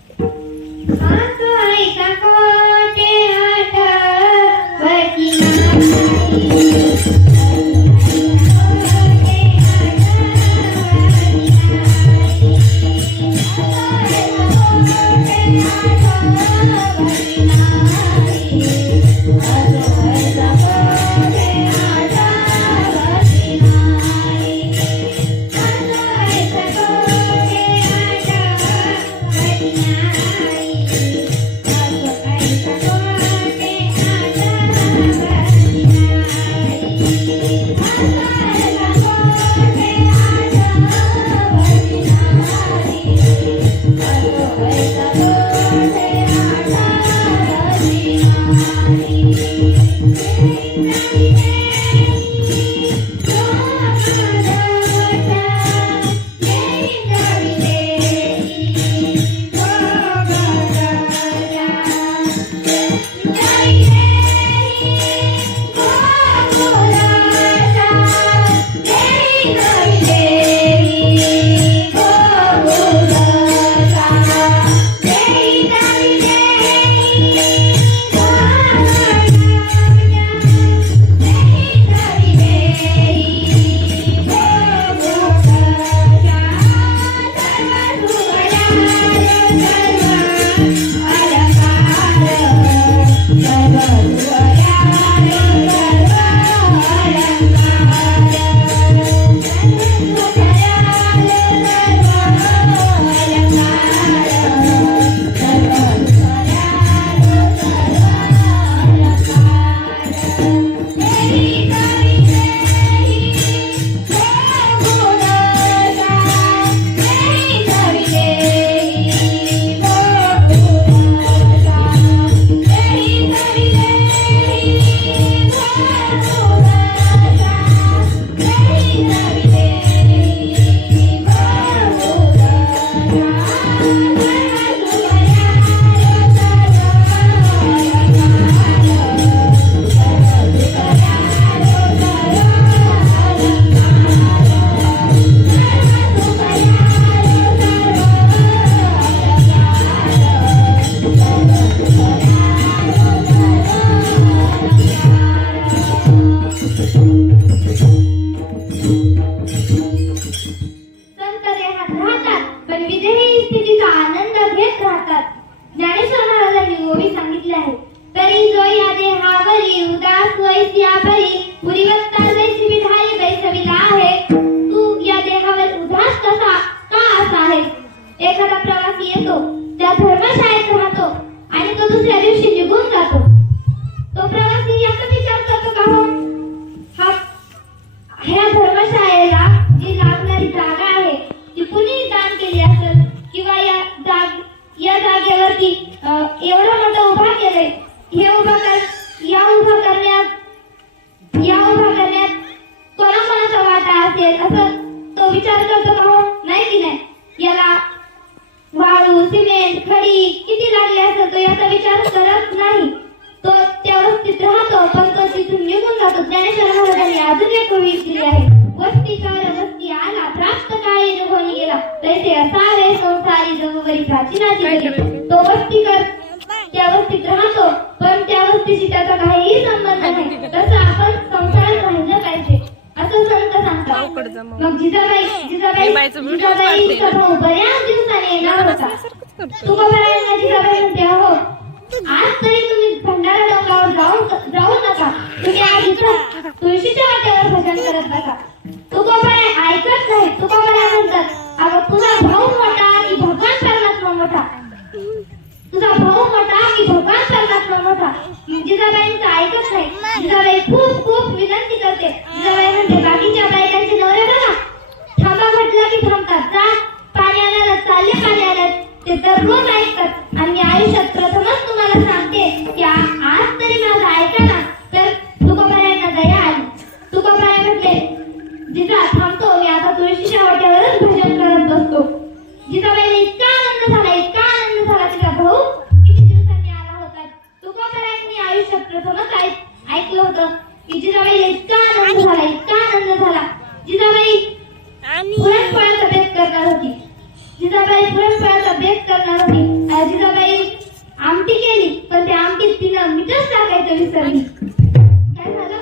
असं तो विचार करतो का हो? नाही की नाही? याला वाळू सिमेंट खडी किती लागले असं तो याचा विचार करत नाही. तो त्या वस्तीत राहतो पण तो तिथून निघून जातो. ज्ञानेश्वर महाराजांनी अजून एक कवी दिली आहे, वस्ती कर वस्ती आला प्राप्त काळी निघून गेला तैसे असावे संसारी जगवरी प्राचीनाची गेली. तो वस्ती कर त्या वस्तीत राहतो पण त्या वस्तीशी त्याचा काहीही संबंध नाही. तसं आपण संसारात राहिलं पाहिजे असं संत सांगतात. मग जिजाबाईचा भाऊ बऱ्याच दिवसाने येणार होता. तुकोबारायांना जिजाबाई म्हणते, अहो आज तरी तुम्ही भंडारा डोंगरावर जाऊ नका, तुम्ही आज इथं तुळशीच्या वाट्यावर भजन करत बसा. तुकोबाराय ऐकत नाही. तुकोबाराय म्हणतात, अगं तुझा भाऊ मोठा की भगवान परमात्मा मोठा? तुझा भाऊ मोठा की भगवान परमात्मा मोठा? जिजाबाईंचं ऐकत नाही. जिजाबाई खूप खूप विनंती करते. जिजाबाई म्हणते, बाकीच्या बायकांचे नवरे बघा थांबा म्हटलं की थांबतात, जा पाणी आणायला चालले पाणी आणायला, ते दररोज ऐकतात. आणि आयुष्यात प्रथमच तुम्हाला सांगते की आज तरी माझं ऐका ना. तर तुकोबारायांना दया आली. तुकोबाराय म्हटले, जिजा थांबतो, मी आता तुळशीच्या वाट्यावरच भजन करत बसतो. जिजाबाईला इतका आनंद झाला, इतका आनंद झाला. तिचा भाऊ किती दिवसांनी आला होता. तुकोबारायांनी आयुष्यात प्रथमच ऐकलं होतं की जिजाबाईला इतका आनंद झाला, इतका आनंद झाला. जिजाबाई पुरणपोळ्याचा बेत करणार होती. जिजाबाई पुरणपोळ्याचा बेत करणार होती. जिजाबाई आमटी केली पण त्या आमटीत तिनं मीठच टाकायचं विसरली. काय झालं?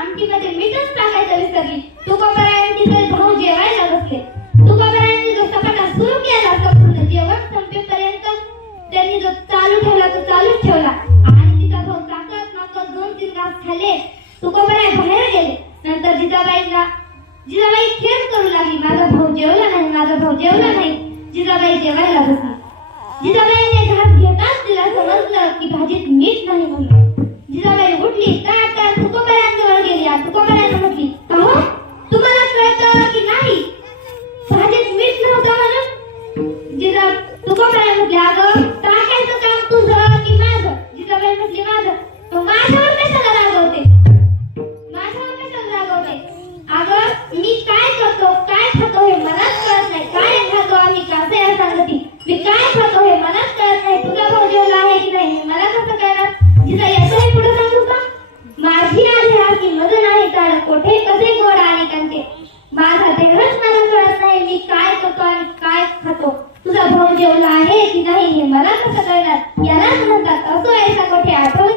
आमटीमध्ये मीठच टाकायचं विसरली. तुकोबारायांनी तिचे भाऊ जेवायला बसले. तुकोबारायांनी जो सपाटा सुरू केला संपूर्ण जेवण संपेपर्यंत त्यांनी जो चालू ठेवला तो चालूच ठेवला. आणि तिचा भाऊ चाकत नाकत 2-3 घास खाल्ले. तुकोबाराय बाहेर गेले. नंतर जिजाबाई खेळ करू लागली, माझा भाऊ जेवला नाही, माझा भाऊ जेवला नाही. जिजाबाई जेवायला बसली. जिजाबाईने घास घेताच तिला समजलं की भाजीत मीठ नाही म्हणून. जिजाबाई उठली, काय तुकोबारायांजवळ गेली. तुकोबारायांना म्हटली, अहो तुम्हाला कळतं की नाही भाजीत मीठ नव्हतं म्हणून? तुकोबाराय म्हटली, अगं टाकायचं काम तुझं की माझं? जिजाबाई म्हटली, माझं. मग माझ्यावर कशाला रागवते? माझ्यावर कशाला रागवते? अगं मी काय करतो काय खातो हे मलाच कळत नाही. काय खातो आम्ही कसं या सांगती, मी काय खातो हे मलाच कळत नाही. तुझा भाऊ जेवला आहे की नाही मला कसं कळणार? जिजा याच्याही पुढे सांगू का? माझी आधी हा की मजन आहे तार कोठे कसे गोड आणि कंटे, माझा ते घरच मला कळत नाही. मी काय करतो आणि काय खातो, तुझा भाऊ जेवला आहे की नाही हे मला कसं कळणार? यालाच म्हणतात असो ऐसा कोठे आठवत.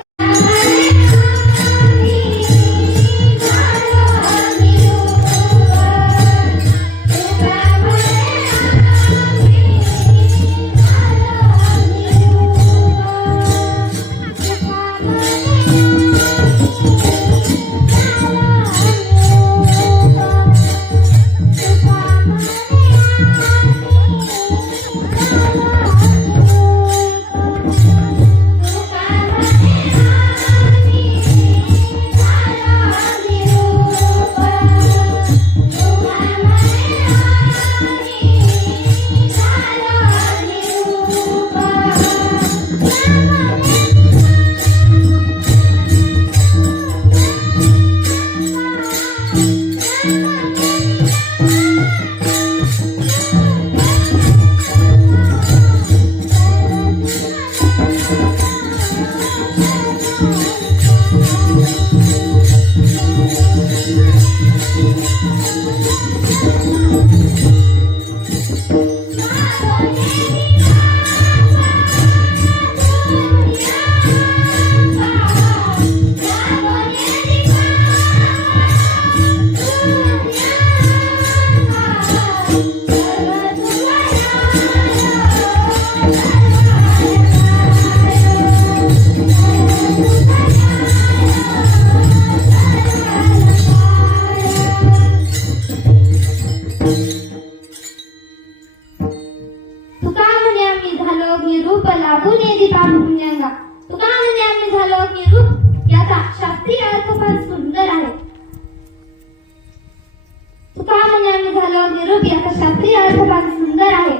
निरूप याचा शास्त्रीय अर्थ फार सुंदर आहे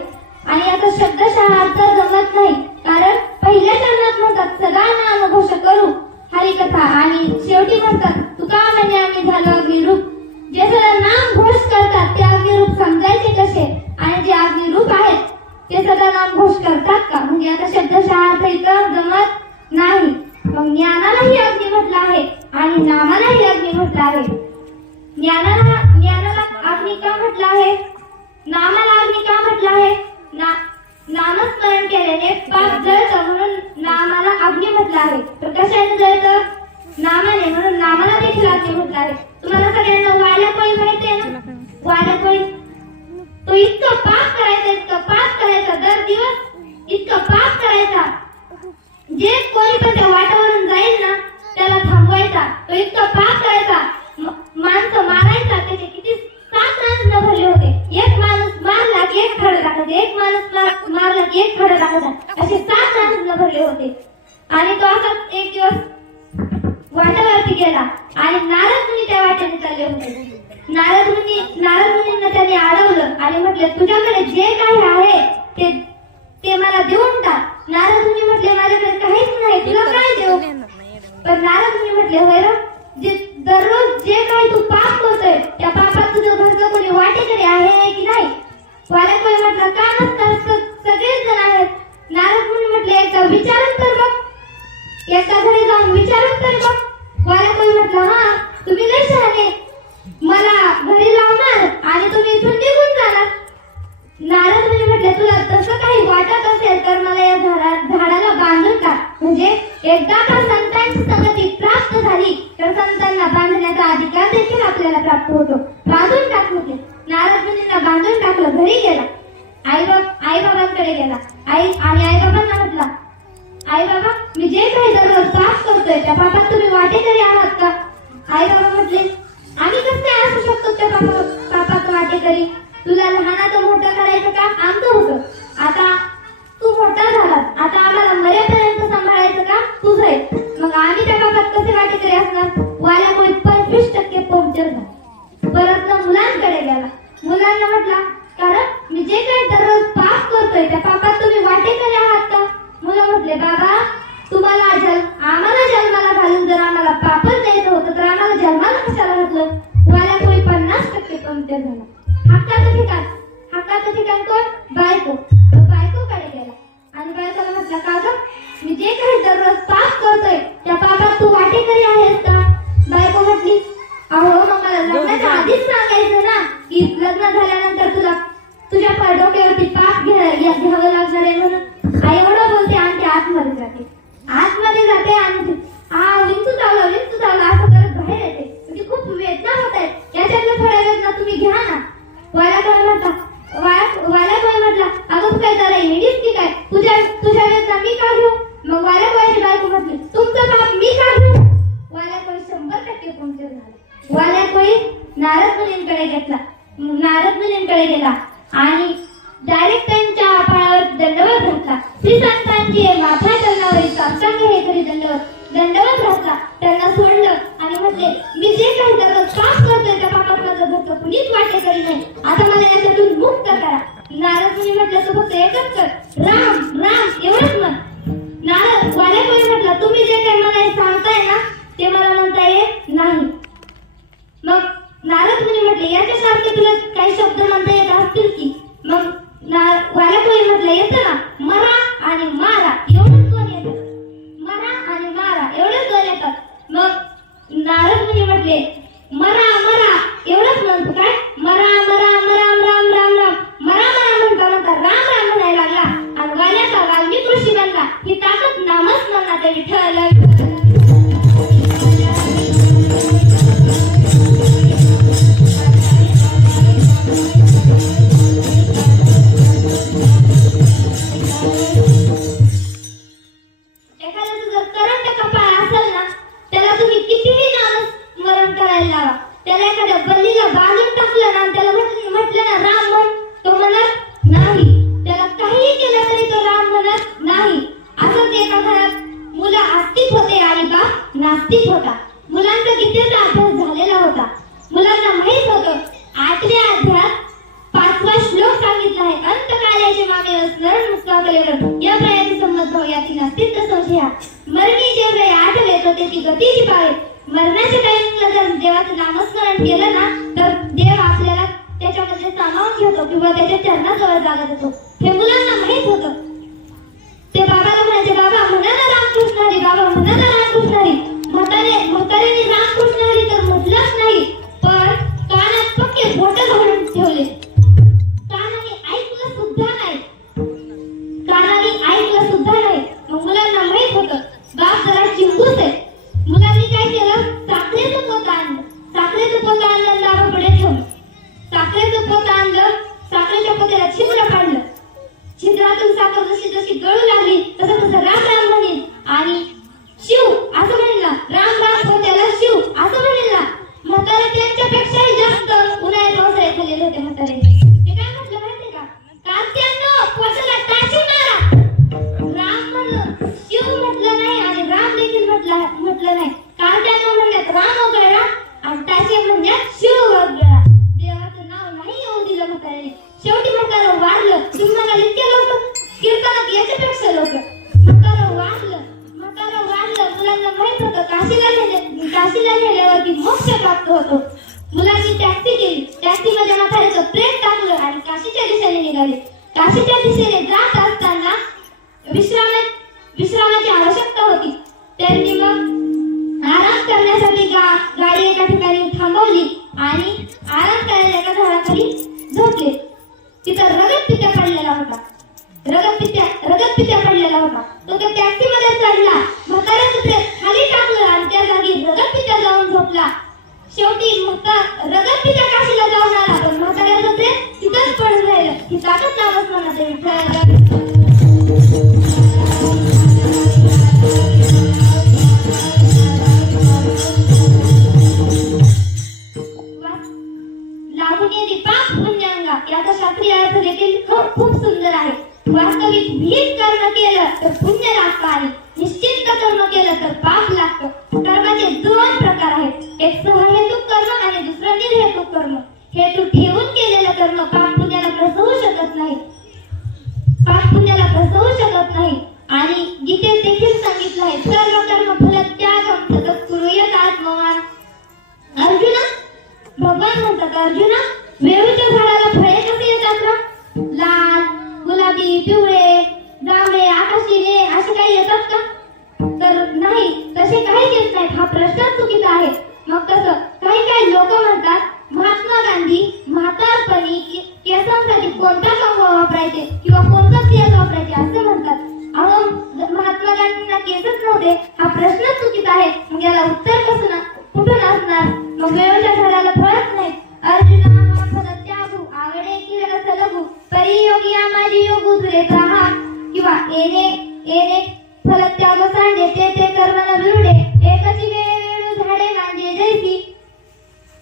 आणि याचा शब्दशः अर्थ जमत नाही, कारण पहिल्या चरणात म्हणतात सदा नामघोष करू हरिकथा आणि शेवटी म्हणतात तुका म्हणे आम्ही झालो निरूप. जे सदा नाम घोष करतात ते अग्निरूप समजायचे कसे आणि जे अग्निरूप आहेत ते सदा नाम घोष करतात का? म्हणजे आता शब्दशः अर्थ इथं जमत नाही. मग ज्ञानालाही अग्नी म्हटलं आहे आणि नामालाही अग्नी म्हटलं आहे. ज्ञानाला अग्नी का म्हटलं आहे? नामाला अग्नी का म्हटलं आहे? नामस्मरण केल्याने पाप जळतं म्हणून नामाला अग्नी म्हटलं आहे. तर कशाने जळतं? नामाने, म्हणून नामाला देखील अग्नी म्हटलं आहे. तुम्हाला सगळ्यांना वाल्या कोळी माहिती आहे ना? वाल्या कोळी तो इतकं पाप करायचा दर दिवस इतकं पाप करायचा, जे कोणी पण त्या वाटावरून जाईल ना त्याला थांबवायचा. तो इतकं पाप करायचा, माणसं मारायचा. त्याचे किती 7 रांजण भरले होते. एक माणूस मारला की एक खडं टाकायचं, एक माणूस मारला की एक खडं टाकायचा, असे 7 रांजण भरले होते. आणि तो असाच एक दिवस वाटावरती गेला आणि नारद मुनी त्या वाटेने चालले होते. नारद मुनींना त्यांनी अडवलं आणि म्हटलं तुझ्याकडे जे काही आहे ते मला देऊन टाक. नारद मुनी म्हटले माझ्याकडे काहीच नाही, तुला काय देऊ? पण नारद मुनी म्हटले होय रे, जे दररोज जे काही तू पाप करतोय त्या पापात तुझं घरचं कोणी वाटेकरी आहे की नाही? वाल्या कोणी म्हटलं का नसतं, सगळेच जण आहेत. नारद मुनी म्हटले एकदा विचारून तर बघ, एकदा घरी जाऊन विचारून तर बघ. वाल्या कोणी म्हटलं हा तुम्ही लय शहाणे, मला घरी लावणार आणि तुम्ही इथून निघून जाणार. नारद मुनी म्हटले तुला तसं काही वाटत असेल तर मला या झाडाला बांधून टाक. म्हणजे एकदा का संतांची संगती प्राप्त झाली तर संतांना बांधण्याचा अधिकार देखील आपल्याला प्राप्त होतो. बांधून टाक म्हटले. नारद मुनींना बांधून टाकलं, घरी गेला. आई बाबांकडे गेला. आई बाबांना म्हटला आई बाबा मी जे काही दररोज पाप करतोय त्या पापात तुम्ही वाटेकरी आहात का? आई बाबा म्हटले आम्ही कसं काय असू शकतो त्या पापात वाटेकरी? तुला लहानाचं मोठं करायचं का आमचं होतं. आता तू मोठा झाला, आता आम्हाला मर्यापर्यंत सांभाळायचं का तुझं आहे. मग आम्ही त्या पापात कसे वाटेकरी असणार? वाल्यामुळे 25% पंक्चर झाला. परत मुलांकडे गेला. मुलांना म्हटला कारण मी जे काही दररोज पाप करतोय त्या पापात तुम्ही वाटेकरी आहात का? मुलं म्हटले बाबा तुम्हाला आम्हाला जन्माला घालून जर आम्हाला पापच द्यायचं होतं तर आम्हाला जन्माला कशाला घातलं? वाल्यामुळे 50% पंक्चर झाला. हक्काचं ठिकाण कोण? बायको. तो बायकोकडे गेला आणि बायकोला म्हटलं का ग मी जे काही दररोज पाप करतोय त्या पापात तू वाटेकरी आहेस का? बायको म्हटली अहो मग मला लग्नाच्या आधीच सांगायचं ना की लग्न झाल्यानंतर तुझ्या डोक्यावरती पाप घ्यावं लागणार आहे म्हणून. आई एवढं बोलते आणि ती आतमध्ये जाते आणि विंचू चावला असं करत बाहेर येते. म्हणजे खूप वेदना होत आहेत, याच्यातल्या थोड्या वेदना तुम्ही घ्या ना. वाल्याकडे म्हटला अगं तू काय जरा येडीस की काय? तुझ्या वेदना मी का घेऊ? मग वाल्याची बायको म्हटली तुमचं पाप मी का घेऊ? वाल्याकोळी 100% पंक्चर झाला. वाल्याकोळी नारद मुनींकडे गेला आणि डायरेक्ट त्यांच्या पायावर दंडवत घातला. श्री संतांची माथा चरणावरील साष्टांग हे करी दंडवत घातला. त्यांना सोडलं आणि म्हटले मी जे काही दररोज पाप करतोय त्या पापात माझं घरचं कुणीच वाटेकरी नाही, आता मला याच्यातून मुक्त करा. नारद मुनी म्हटलं तू फक्त एकच कर, राम राम एवढंच म्हण. वाल्याकोळी म्हटला तुम्ही जे काही मला सांगताय ना ते मला म्हणता येत नाही. मग नारद मुनी म्हटले याच्यासारखे तुला काही शब्द म्हणता येत असतील की? मग वाल्याकोळी म्हटलं येतं ना, मरा आणि मारा एवढंच दोन येतात. मरा आणि मारा एवढंच दोन येतात. मग नारद मुनी म्हटले मरा एवढंच म्हणतो काय? मरा राम म्हणता राम म्हणायला लागला आणि वाल्याचा वाल्मिक ऋषी बनला. ही ताकद नामस्मरणात विठ्ठल. त्याला एखाद्या बल्लीला बांधून टाकलं ना त्याला म्हटलं ना राम म्हण, तो म्हणत नाही. त्याला काहीही केलं तरी तो राम म्हणत नाही. असंच एका घरात मुलं आस्तिक होते आणि बाप नास्तिक होता. मुलांचा गीतेचा अभ्यास झालेला होता. मुलांना माहित होतं 8व्या अध्यायात 5वा श्लोक सांगितला आहे अंतकाल्याचे मामे स्मरण मुक्तावलेलं या प्रयाती संमत भाव याती नास्तिक संशया मरणी जे आठवे तर त्याची गतीची पाळे मरणाच्या टाइमला जर देवाचं नामस्मरण केलं ना तर देव आपल्याला त्याच्यामध्ये सामावून घेतो किंवा त्याच्या चरणाजवळ जागा देतो. हे मुलांना माहित होतं. ते बाबाला म्हणायचे, बाबा म्हणा ना रामकृष्ण हरी, बाबा म्हणा ना रामकृष्ण हरी. म्हाताऱ्याने रामकृष्ण हरी तर म्हटलंच नाही, पण कानात पक्के बोट घालून ठेवले. कानाने ऐकलं सुद्धा नाही. मग मुलांना माहित होतं बाप जरा चिंगूस आहे. मुलांनी काय केलं, साखरेचं पोत आणलं. साखरेचं पोत आणलं बाबाकडे ठेवलं. साखरेचं पोत आणलं, साखरेच्या पोत्याला छिद्र पाडलं. छिद्रातून साखर जशी जशी गळू लागली तसं तसं राम राम म्हणेल आणि शिव असं म्हणेल. राम राम पोत्याला शिव असं म्हणेल. म्हातारे त्यांच्यापेक्षाही जास्त उन्हाळ्यात पावसाळ्यात खाल्लेले होते म्हातारे. ते काय म्हटलं माहितीये का, कार्त्यांनो पोटाला टाची मारा. राम म्हणलं, शिव म्हटलं नाही आणि राम देखील म्हटलं नाही. कार्त्यांनो म्हणण्यात राम वगळला आणि टाचे म्हणण्यात शिव वगळला. देवाचं नाव नाही येऊ दिलं म्हाताऱ्याने. शेवटी म्हातारं वारलं. तुम्हाला इतके लोक कीर्तनात याच्यापेक्षा लोक म्हातारं वारलं. मुलांना माहित होतं काशीला गेल्यावरती मोक्ष प्राप्त होतो. मुलांनी टॅक्सी केली. टॅक्सीमध्ये म्हाताऱ्याचं प्रेम टाकलं आणि काशीच्या दिशेने निघाले. काशीच्या दिशेने जात असताना विश्रामाची आवश्यकता होती. त्यांनी मग आराम करण्यासाठी गाडी एका ठिकाणी थांबवली आणि आराम करायला एका झाडाखाली झोपले. तिथं रगतपित्या पडलेला होता. तो त्या टॅक्सीमध्ये चढला. म्हाताऱ्याचं प्रेम खाली टाकलं आणि त्या जागी रगतपित्या जाऊन झोपला. शेवटी रगतपित्या काशीला जाऊन आला, पण म्हाताऱ्याचं प्रेम तिथंच पडून राहिलं. ही ताकद नामस्मरणात आहे. लागून पाप पुण्यांगा याचा शास्त्रीय अर्थ देखील खूप सुंदर आहे. वास्तविक विहित कर्म केलं तर पुण्य लागतं आणि निश्चित कर्म केलं तर पाप लागतं. कर्माचे दोन प्रकार आहेत, एक सहहेतुक कर्म आणि दुसरं निर्हेतुक कर्म. हेतू ठेवून केलेलं कर्म पाप पुण्याला प्रसवू शकत नाही आणि गीतेत देखील सांगितलं आहे, सर्व कर्म फल त्यागम ततः कुर्यात आत्मवान. अर्जुना, भगवान म्हणतात, अर्जुना वेरूच्या झाडाला फळे कसे येतात ना? लाल, गुलाबी, पिवळे, जांभळे, आकाशी, निळे असे काही येतात का? तर नाही, तसे काहीच येत नाहीत. हा प्रश्न चुकीचा आहे. मग कसं? काही लोक म्हणतात महात्मा गांधी म्हातारपणी केसांसाठी कोणता कंगवा वापरायचे किंवा कोणता तेल वापरायचे असं म्हणतात. अहो, महात्मा गांधींना केसच नव्हते. हा प्रश्न चुकीचा आहे. मग याला उत्तर कुठून असणार? मग वेळच्या झाडाला फळच नाहीत. अर्जुना फल त्यागू आवडे की रस लगू परियोगी माझी योग उतरे हा किंवा येणे फल त्याग सांडे ते कर्मन विरुडे एकाची वेळू झाडे गांजे जैसी.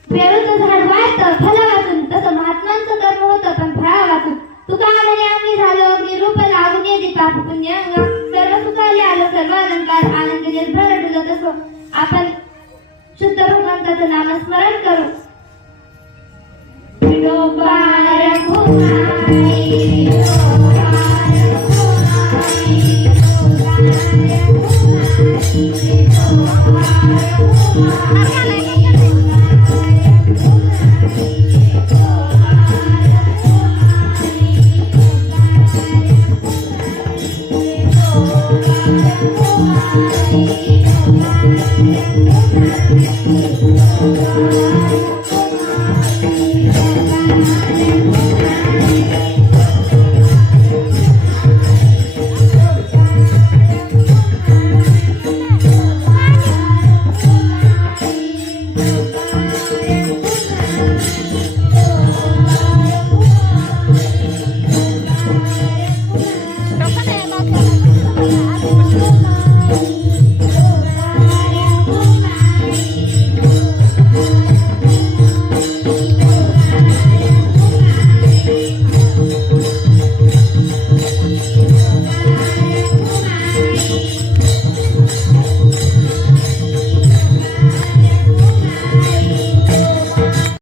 वेळूचं झाड वाढतं फला वाचून, तसं महात्मांचं कर्म होतं पण फळा वाचून. तुका म्हणे आम्ही झालो अग्निरूप लागून ये दीपा पुण्यांग सर्व सुखाले आलं सर्व अलंकार आनंद निर्भर डुलं. तसं आपण शुद्ध भगवंताचं नामस्मरण करू.